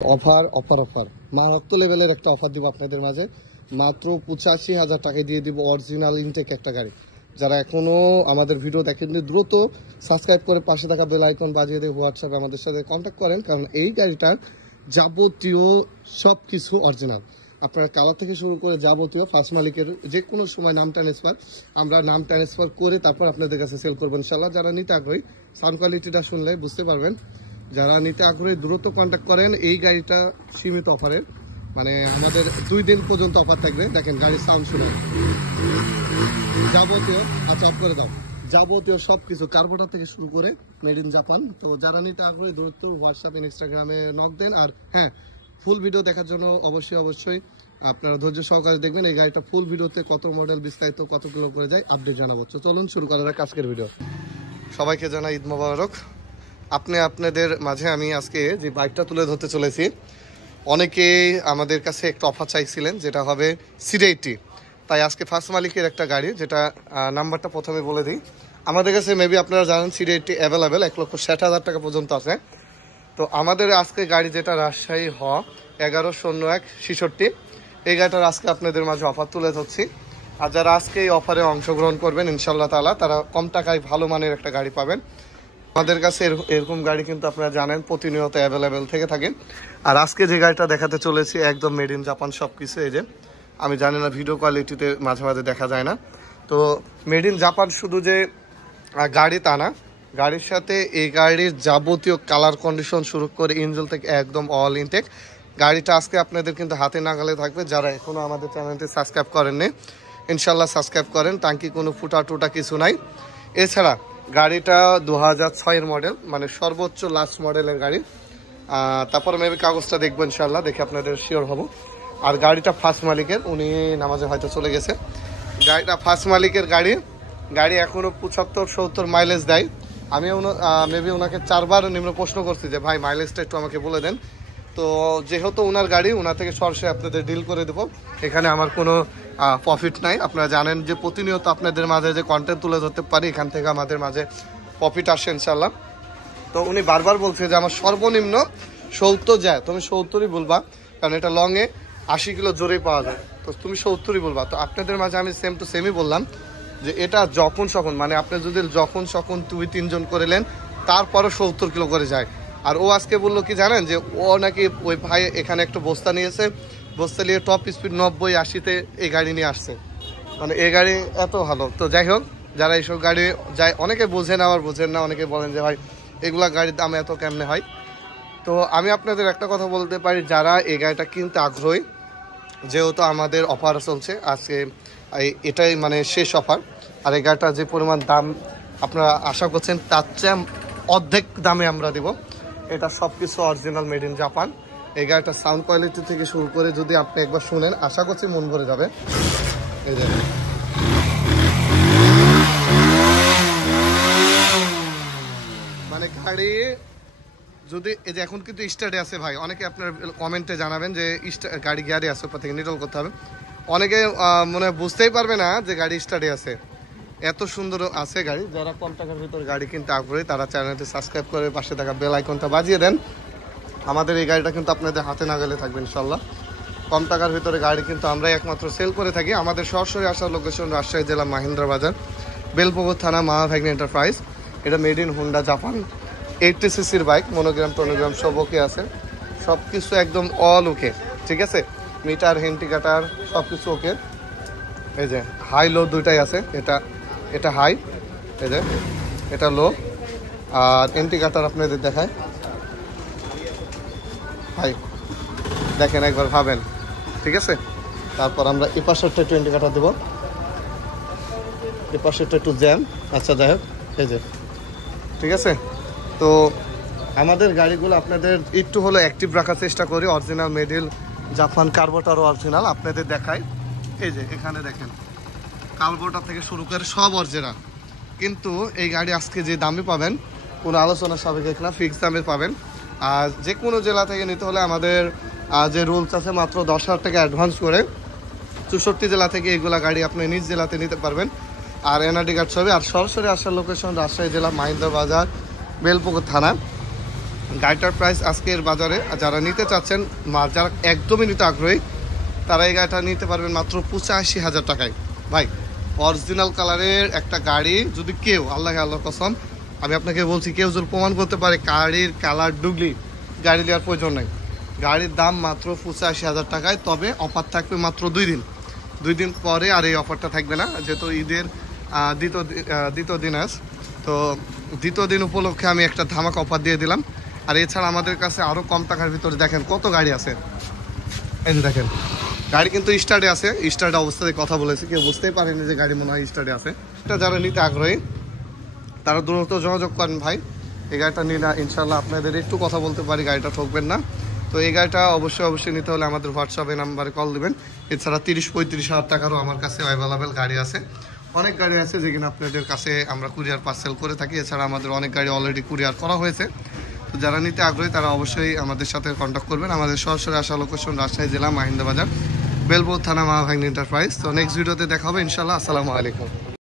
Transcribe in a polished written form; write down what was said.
Offer offer offer মারাত্মক লেভেলের একটা অফার দিব আপনাদের মাঝে। মাত্র 85,000 টাকায় দিয়ে দিব অরিজিনাল ইনটেক একটা গাড়ি। যারা এখনো আমাদের ভিডিও দেখেননি দ্রুত সাবস্ক্রাইব করে পাশে থাকা বেল আইকন বাজিয়ে দিয়ে হোয়াটসঅ্যাপে আমাদের সাথে কন্ট্যাক্ট করেন, কারণ এই গাড়িটার যাবতীয় সব কিছু অরিজিনাল। আপনার কালার থেকে শুরু করে যাবতীয় ফার্স্ট মালিকের যে কোনো সময় নাম ট্রান্সফার, আমরা নাম ট্রান্সফার করে তারপর আপনাদের কাছে সেল করবো ইনশাল্লাহ। যারা নিতে আগ্রহী সাউন্ড কোয়ালিটিটা শুনলে বুঝতে পারবেন। যারা নিতে আগ্রহী দ্রুত কন্ট্যাক্ট করেন। এই গাড়িটা সীমিত অফারের, মানে আমাদের 2 দিন পর্যন্ত অফার থাকবে। দেখেন গাড়ির সাউন্ড শুনে যাবতীয়, আচ্ছা অফ করে দাও, যাবতীয় সব কিছু কার্বোটার থেকে শুরু করে মেড ইন জাপান। তো যারা নিতে আগ্রহী দ্রুত হোয়াটসঅ্যাপ ইনস্টাগ্রামে নক দেন। আর হ্যাঁ, ফুল ভিডিও দেখার জন্য অবশ্যই আপনারা ধৈর্য সহকারে দেখবেন। এই গাড়িটা ফুল ভিডিওতে কত মডেল বিস্তারিত কত কিলো করে যায় আপডেট জানাবো। তো চলুন শুরু করা যাক আজকের ভিডিও। সবাইকে জানাই ঈদ মোবারক। আপনাদের মাঝে আমি আজকে যে বাইকটা তুলে ধরতে চলেছি, অনেকেই আমাদের কাছে একটা অফার চাইছিলেন, যেটা হবে C80। তাই আজকে ফার্স্ট মালিকের একটা গাড়ি, যেটা নাম্বারটা প্রথমে বলে দিই। আমাদের কাছে মেবি আপনারা জানেন C80 অ্যাভেলেবেল 1,60,000 টাকা পর্যন্ত আছে। তো আমাদের আজকে গাড়ি যেটা রাজশাহী 110166, এই গাড়িটার আজকে আপনাদের মাঝে অফার তুলে ধরছি। আর যারা আজকে এই অফারে অংশগ্রহণ করবেন ইনশাল্লাহ তাআলা, তারা কম টাকায় ভালো মানের একটা গাড়ি পাবেন। আমাদের কাছে এরকম গাড়ি কিন্তু আপনারা জানেন প্রতিনিয়ত অ্যাভেলেবেল থেকে থাকে। আর আজকে যে গাড়িটা দেখাতে চলেছি একদম মেড ইন জাপান সব কিছু। এই যে আমি জানি না ভিডিও কোয়ালিটিতে মাঝে মাঝে দেখা যায় না, তো মেড ইন জাপান শুধু যে গাড়ি তা না, গাড়ির সাথে এই গাড়ির যাবতীয় কালার কন্ডিশন শুরু করে ইঞ্জিন থেকে একদম অল ইনটেক। গাড়িটা আজকে আপনাদের কিন্তু হাতে নাগালে থাকবে। যারা এখনও আমাদের চ্যানেলটি সাবস্ক্রাইব করেননি ইনশাল্লাহ সাবস্ক্রাইব করেন, টাঙ্কি কোনো ফুটা টুটা কিছু নাই। এছাড়া গাড়িটা 2006-এর মডেল, মানে সর্বোচ্চ লাস্ট মডেলের গাড়ি। তারপরে মেবি কাগজটা দেখবো ইনশাল্লাহ, দেখে আপনাদের শিওর হব। আর গাড়িটা ফার্স্ট মালিকের, উনি নামাজে হয়তো চলে গেছে। গাড়িটা ফার্স্ট মালিকের গাড়ি এখনও 75-70 মাইলেজ দেয়। আমি মেবি ওনাকে 4 বার নিম্ন প্রশ্ন করছি যে ভাই মাইলেজটা একটু আমাকে বলে দেন। তো যেহেতু ওনার গাড়ি, ওনার থেকে সরাসরি আপনাদের ডিল করে দেবো। এখানে আমার কোনো প্রফিট নাই। আপনারা জানেন যে প্রতিনিয়ত আপনাদের মাঝে যে কন্টেন্ট তুলে ধরতে পারি, এখান থেকে আমাদের মাঝে প্রফিট আসে ইনশাল্লাহ। তো উনি বারবার বলছে যে আমার সর্বনিম্ন 70 যায়, তুমি 70ই বলবা, কারণ এটা লংয়ে 80 কিলো জোরেই পাওয়া যায়, তো তুমি 70ই বলবা। তো আপনাদের মাঝে আমি সেম টু সেমই বললাম যে এটা যখন সখন, মানে আপনি যদি যখন সখন 2-3 জন করিলেন তারপরে 70 কিলো করে যায়। আর ও আজকে বললো কি জানেন, যে ও নাকি ওই ভাই এখানে একটা বস্তা নিয়েছে, বস্তা নিয়ে টপ স্পিড 90-80-তে এই গাড়ি নিয়ে আসছে। মানে এই গাড়ি এত ভালো। তো যাই হোক, যারা এইসব গাড়ি যায়, অনেকে বোঝেন আবার বোঝেন না, অনেকে বলেন যে ভাই এগুলা গাড়ির দাম এত কেমনে হয়। তো আমি আপনাদের একটা কথা বলতে পারি, যারা এই গাড়িটা কিনতে আগ্রহী, যেহেতু আমাদের অফার চলছে আজকে, এটাই মানে শেষ অফার। আর এই গাড়িটা যে পরিমাণ দাম আপনারা আশা করছেন তার চেয়ে অর্ধেক দামে আমরা দেব। এটা সব কিছু অরিজিনাল মেড ইন জাপান। এই গাড়িটার সাউন্ড কোয়ালিটি থেকে শুরু করে যদি আপনি একবার শুনেন আশা করছি মন ভরে যাবে। এই যে মানে গাড়ি যদি এই যে এখন কিন্তু স্টার্টে আছে ভাই, অনেকে আপনার কমেন্টে জানাবেন যে গাড়ি গিয়ারে আছে, ওপর থেকে নিটল করতে হবে। অনেকে মনে বুঝতেই পারবে না যে গাড়ি স্টার্টে আছে, এত সুন্দর আছে গাড়ি। যারা কম টাকার ভিতর গাড়ি কিনতে আগ্রহী তারা চ্যানেলটি সাবস্ক্রাইব করে পাশে থাকা বেল আইকনটা বাজিয়ে দেন। আমাদের এই গাড়িটা কিন্তু আপনাদের হাতে নাগালে থাকবে ইনশাল্লাহ। কম টাকার ভিতরে গাড়ি কিন্তু আমরাই একমাত্র সেল করে থাকি। আমাদের সরাসরি আসার লোকেশন রাজশাহী জেলা মাহিন্দ্রা বাজার, বেলপুকুর থানা, মা ভাগ্নে এন্টারপ্রাইজ। এটা মেড ইন হুন্ডা জাপান 80cc-র বাইক, মনোগ্রাম টনোগ্রাম সব ওকে আছে, সব কিছু একদম অল ওকে, ঠিক আছে। মিটার ইন্ডিকেটার সব কিছু ওকে। এই যে হাই লো দুইটাই আছে, এটা হাই, এই যে এটা লো। আর ইন্ডিকেটার আপনাদের দেখায় ভাই, দেখেন একবার ভাবেন, ঠিক আছে। তারপর আমরা এই পাশেরটা একটু ইন্ডিকেটার দেবো, এই পাশেরটা একটু জ্যাম, আচ্ছা যাই হোক, এই যে ঠিক আছে। তো আমাদের গাড়িগুলো আপনাদের একটু হলো অ্যাক্টিভ রাখার চেষ্টা করি। অরিজিনাল মেড ইন জাপান, কার্বোটারও অরিজিনাল আপনাদের দেখাই। এই যে এখানে দেখেন কার্বোটার থেকে শুরু করে সব অরিজিনাল। কিন্তু এই গাড়ি আজকে যে দামে পাবেন কোনো আলোচনা সাপেক্ষে না, ফিক্স দামে পাবেন। আর যে কোনো জেলা থেকে নিতে হলে আমাদের যে রুলস আছে, মাত্র 10,000 টাকা অ্যাডভান্স করে 64 জেলা থেকে এইগুলা গাড়ি আপনি নিজ জেলাতে নিতে পারবেন। আর এনআরডি কার্ড ছবি। আর সরাসরি আসার লোকেশন রাজশাহী জেলা মাহিন্দ্রা বাজার, বেলপুকুর থানা। গাড়িটার প্রাইস আজকের বাজারে যারা নিতে চাচ্ছেন, যারা একদমই নিতে আগ্রহী, তারা এই গাড়িটা নিতে পারবেন মাত্র 85,000 টাকায়। ভাই অরিজিনাল কালারের একটা গাড়ি যদি কেউ, আল্লাহর কসম আমি আপনাকে বলছি, কেউ যদি প্রমাণ করতে পারে গাড়ির কালার ডুগলি, গাড়ি নেওয়ার প্রয়োজন নেই। গাড়ির দাম মাত্র 85,000 টাকায়। তবে অফার থাকবে মাত্র 2 দিন পরে আর এই অফারটা থাকবে না, যেহেতু ঈদের দ্বিতীয় দিন আজ। তো দ্বিতীয় দিন উপলক্ষে আমি একটা ধামাকা অফার দিয়ে দিলাম। আর এছাড়া আমাদের কাছে আরও কম টাকার ভিতরে দেখেন কত গাড়ি আছে। এই যে দেখেন গাড়ি কিন্তু স্টার্টে আছে, স্টার্টে অবস্থায় কথা বলেছি, কেউ বুঝতেই পারেনি যে গাড়ি মনে হয় স্টার্টে আছে। এটা যারা নিতে আগ্রহী তারা দ্রুত যোগাযোগ করেন ভাই। এই গাড়িটা নিলে ইনশাল্লাহ আপনাদের একটু কথা বলতে পারি, গাড়িটা ঠকবেন না। তো এই গাড়িটা অবশ্যই নিতে হলে আমাদের হোয়াটসঅ্যাপে নাম্বারে কল দেবেন। এছাড়া 30-35 হাজার টাকারও আমার কাছে অ্যাভেলেবেল গাড়ি আছে, অনেক গাড়ি আছে যেখানে আপনাদের কাছে আমরা কুরিয়ার পার্সেল করে থাকি। এছাড়া আমাদের অনেক গাড়ি অলরেডি কুরিয়ার করা হয়েছে। তো যারা নিতে আগ্রহী তারা অবশ্যই আমাদের সাথে কন্ট্যাক্ট করবেন। আমাদের সরাসরি আসা লোকেশন রাজশাহী জেলা মাহিন্দা বাজার, বেলবৌর থানা, মা ভাগ্নি এন্টারপ্রাইজ। তো নেক্সট ভিডিওতে দেখা হবে ইনশাল্লাহ। আসসালামু আলাইকুম।